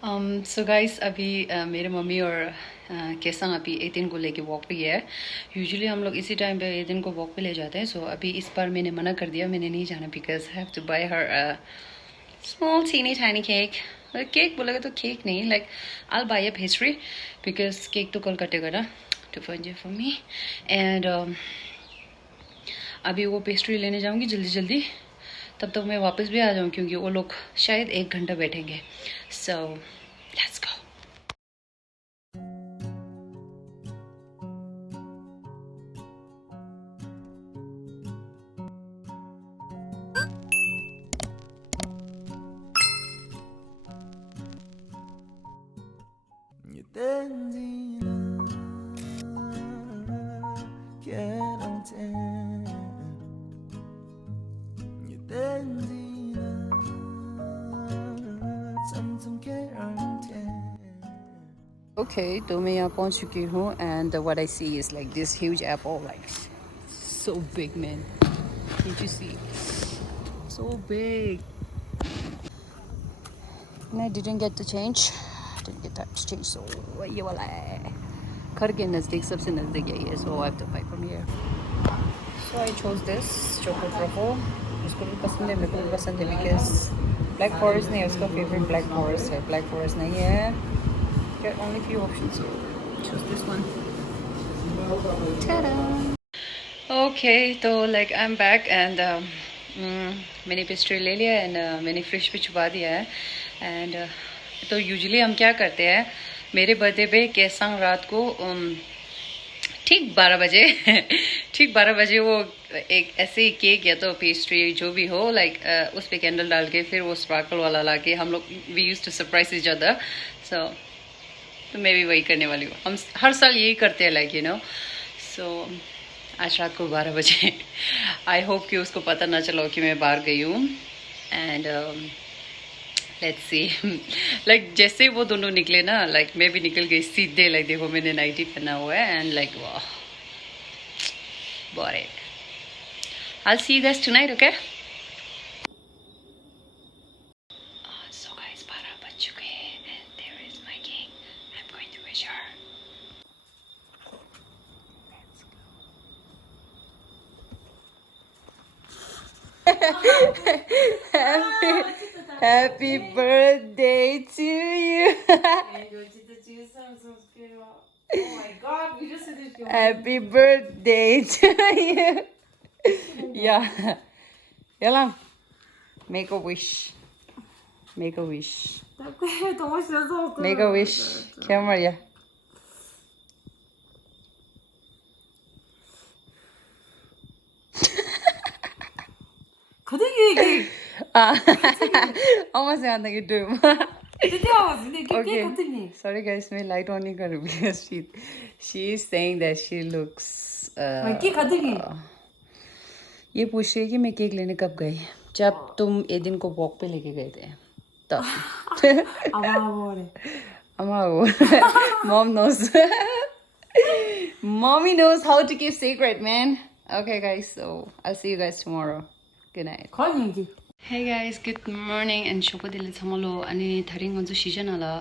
So guys, अभी मेरे मम्मी और केसंग अभी 18 को लेके वॉक पे गया है. यूजुअली हम लोग इसी टाइम पे 18 को वॉक पे ले जाते हैं. सो अभी इस बार मैंने मना कर दिया, मैंने नहीं जाना because I have to buy her small teeny tiny cake. Cake बोलेगा तो केक नहीं, like I'll buy a pastry because cake तो कल कटेगा ना to find it for me. And अभी वो पेस्ट्री लेने जाऊंगी जल्दी जल्दी, तब तक मैं वापस भी आ जाऊँ क्योंकि वो लोग शायद 1 घंटा बैठेंगे. So let's go. Okay, तो मैं यहाँ पहुँच चुकी हूँ and what I see is like this huge apple, like so big, man. Can't you see? So big. And I didn't get to change. Didn't get time to change, so ये वाला है. घर के नज़दीक सबसे नज़दीक यही है, so I have to buy from here. So I chose this chocolate truffle. इसको भी पसंद है, मेरे को भी पसंद है because black forest नहीं है, उसका favorite black forest है. Black forest नहीं है. There are only few options, so choose this one. Ta-da! Okay, so like I'm back and मैंने पेस्ट्री ले लिया and मैंने फ्रिज पे छुपा दिया है. And तो यूजुअली हम क्या करते हैं, मेरे बर्थडे पे केसंग रात को ठीक 12 बजे ठीक 12 बजे वो एक ऐसे ही केक या तो पेस्ट्री जो भी हो लाइक उस पे कैंडल डाल के फिर वो स्पार्कल वाला ला के हम लोग we use to surprise each other. So तो मैं भी वही करने वाली हूँ. हम हर साल यही करते हैं लाइक यू नो. सो आज रात को 12 बजे आई होप कि उसको पता ना चला कि मैं बाहर गई हूँ. एंड लेट्स सी लाइक जैसे वो दोनों निकले ना, लाइक मैं भी निकल गई सीधे. लाइक देखो मैंने नाइटी पहना हुआ है एंड लाइक वाह बोरे. I will see you guys tonight. Okay so guys 12 बज चुके हैं and there is my king. I am going to wish her. Happy birthday to you. Oh my God, we just said it. Happy birthday to you. Yeah. Yalla. Make a wish. Make a wish. Make a wish. क्या मरिया? Kadın Almost on the doom. Okay. Sorry guys, मैं light on नहीं करूँ because she is saying that she looks. ये पूछ रही है कि मैं केक लेने कब गई, जब तुम एक दिन को वॉक पे लेके गए थे तब. Mom knows. Mommy knows how to keep secret, man. Okay guys, so I'll see you guys tomorrow. Good night. Hey guys, good morning and shokodile samalo ani tharing onzo season ala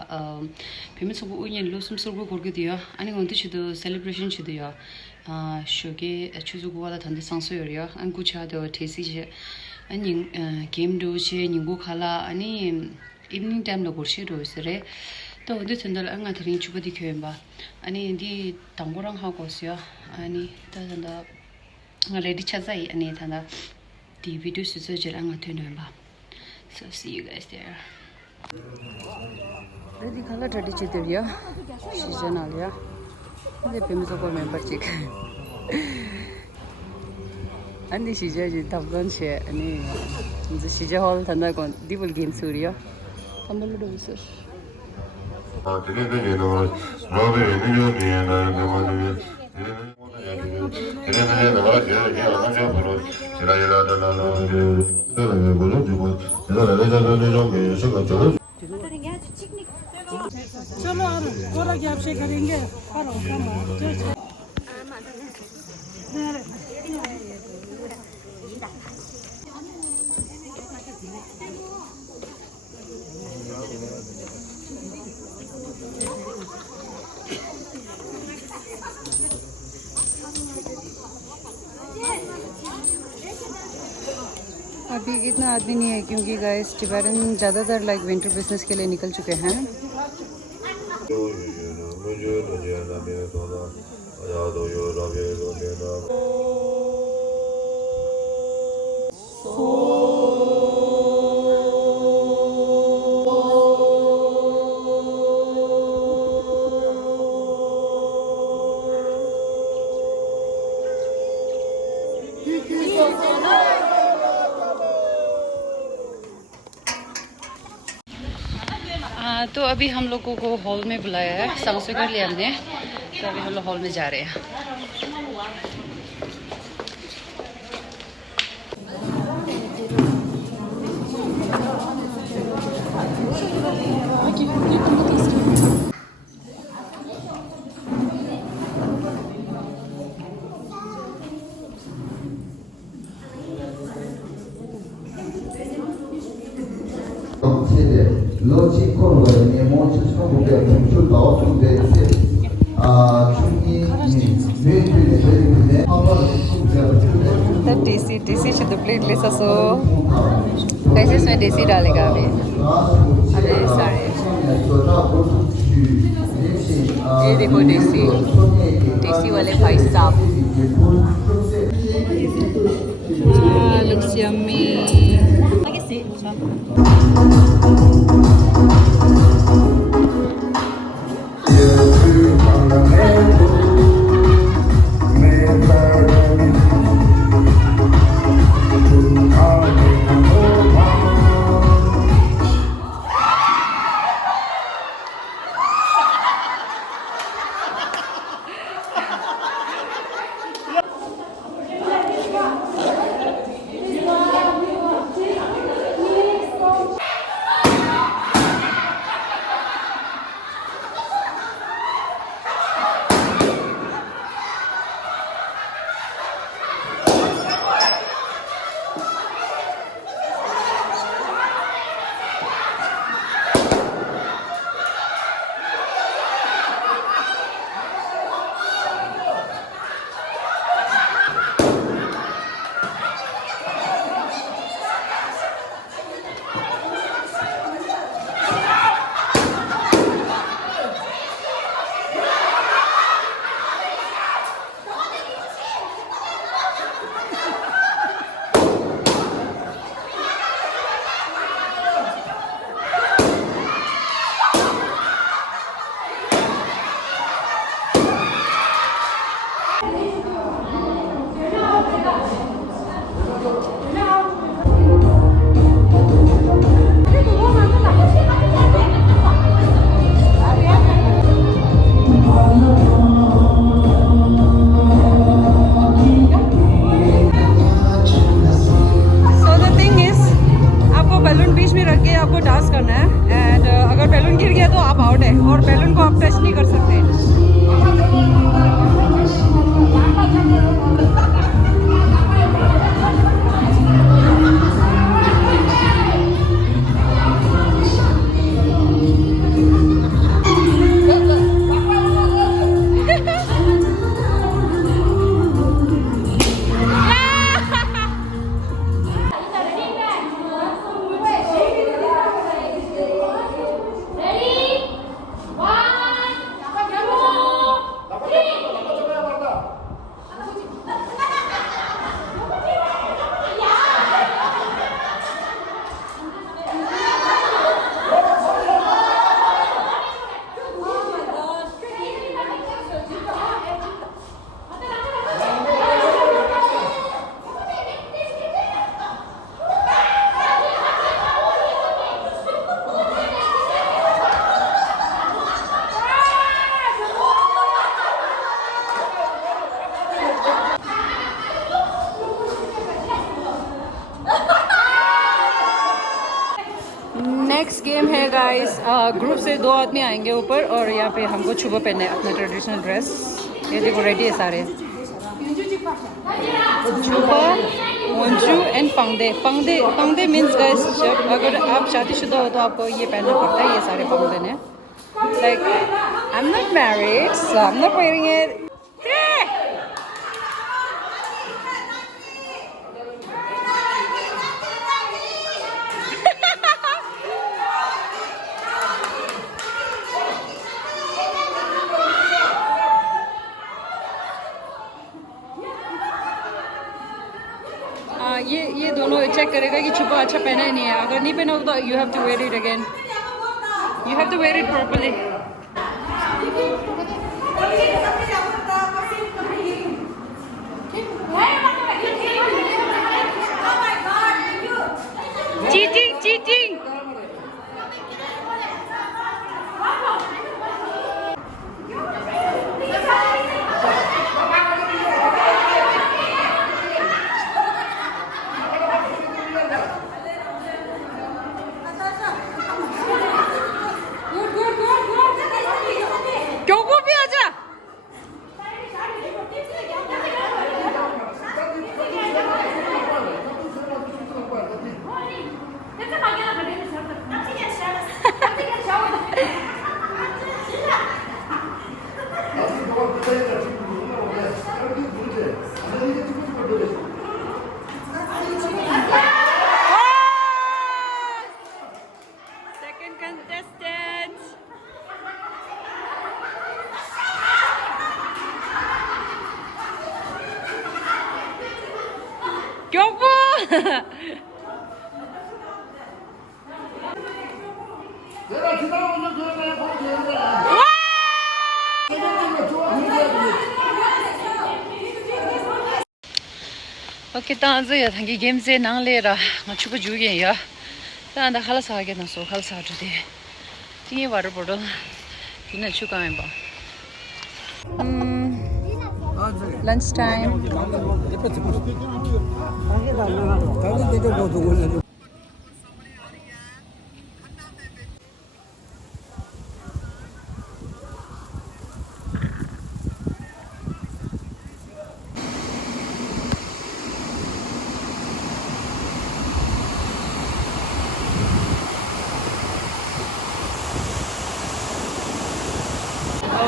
pime sobu uyen lo sum sorgo gorge dia ani onto chido celebration chido ya shoge chuzu go wala thande sangso yoria an gucha do tesi je ani game do che ningo khala ani evening time lo gorshi ro sere to onto chendal anga tharing chubadi kyemba ani di tangorang ha go sya ani ta janda ready chazai ani thanda the video suggest ang atheno. So see you guys there. Ready khala ready chidriya season alia the famous ko member chick andi season ji tablan che ani the season hall thanda kon dibul game surya amalo do sir चलो थोड़ा क्या आप से करेंगे. इतना आदमी नहीं है क्योंकि गाइस टिबेटन ज़्यादातर लाइक विंटर बिजनेस के लिए निकल चुके हैं. तो अभी हम लोगों को हॉल में बुलाया है, समोसे कर लिया हमने, तो अभी हम लोग हॉल में जा रहे हैं. देसी शुद्ध प्लेट ले सो कैसे इसमें देसी डालेगा अभी सारे ये देखो देसी वाले भाई साहब. Looks yummy. I can see it. Balloon बीच में रख के आपको डांस करना है एंड अगर बैलून गिर गया तो आप आउट है और बैलून को आप टच नहीं कर सकते. नेक्स्ट गेम है गाइस, ग्रुप से 2 आदमी आएंगे ऊपर और यहाँ पे हमको छुपा पहनना है अपना ट्रेडिशनल ड्रेस. ये देखो रेडी है सारे. छुपा, मंजू एंड पंगदे. पंगदे मीन्स गाइस जब अगर आप शादीशुदा हो तो आपको ये पहनना पड़ता है. ये सारे पंगदे ने like I am not married so I am not wearing it. दोनों चेक करेगा कि छुपा अच्छा पहना ही नहीं है. अगर नहीं पहना तो you have to wear it again. You have to wear it properly. Cheating, cheating. क्यों को भी आजा. Second contestant. क्यों को? 오케이, 다음에 당기 게임즈에 나래라. 맞추고 주게야. 다음에 할아서 하게 나서 할아서 하주대. 뒤에 와를 보러. 뒤는 추가해 봐. Lunch time.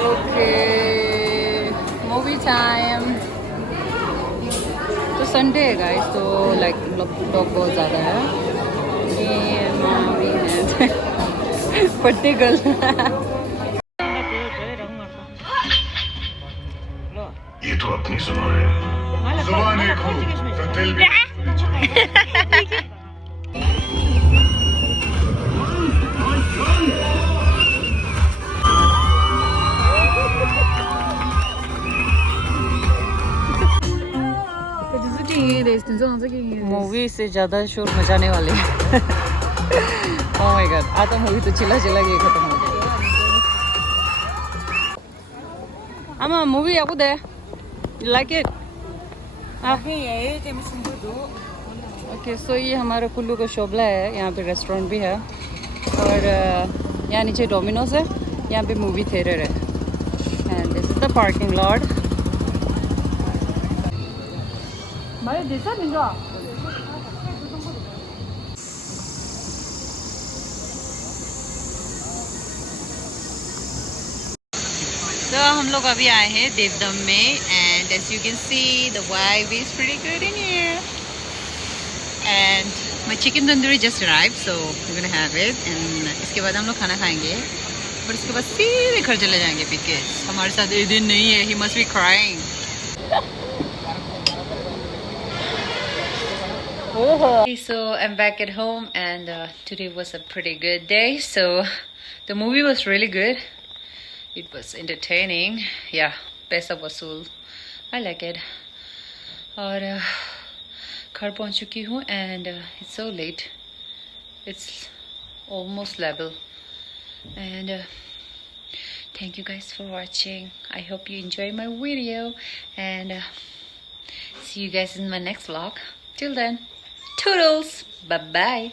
Okay, movie time. तो संडे है गाइस, तो लाइक लोग बहुत ज़्यादा है. ये माँ भी है. पट्टी गर्ल. ये तो अपनी जुबान है. जुबान एक हो तो दिल भी. मूवी से ज़्यादा शोर मचाने वाले. ओह माय गॉड, आता मूवी तो चिल्ला चिल्ला के खत्म हो गया. आमा मूवी आपको दे. You like it? ओके, सो ये हमारा कुल्लू का शोबला है. यहाँ पे रेस्टोरेंट भी है और यहाँ नीचे डोमिनोज है. यहाँ पे मूवी थिएटर है. And this is the parking lot. भाई जैसा मिला. तो हम लोग अभी आए हैं देवदम में. And as you can see the vibe is pretty good in here. And my chicken tandoori just arrived, so we gonna have it. And इसके बाद हम लोग खाना खाएंगे और इसके बाद सीधे घर चले जाएंगे बिकॉज हमारे साथ ये दिन नहीं है. He must be crying. So I'm back at home and today was a pretty good day. So the movie was really good. It was entertaining. Yeah, पैसा वसूल. I like it. और घर पहुंच चुकी हूँ and it's so late. It's almost level. And thank you guys for watching. I hope you enjoy my video and see you guys in my next vlog. Till then, toodles. Bye bye.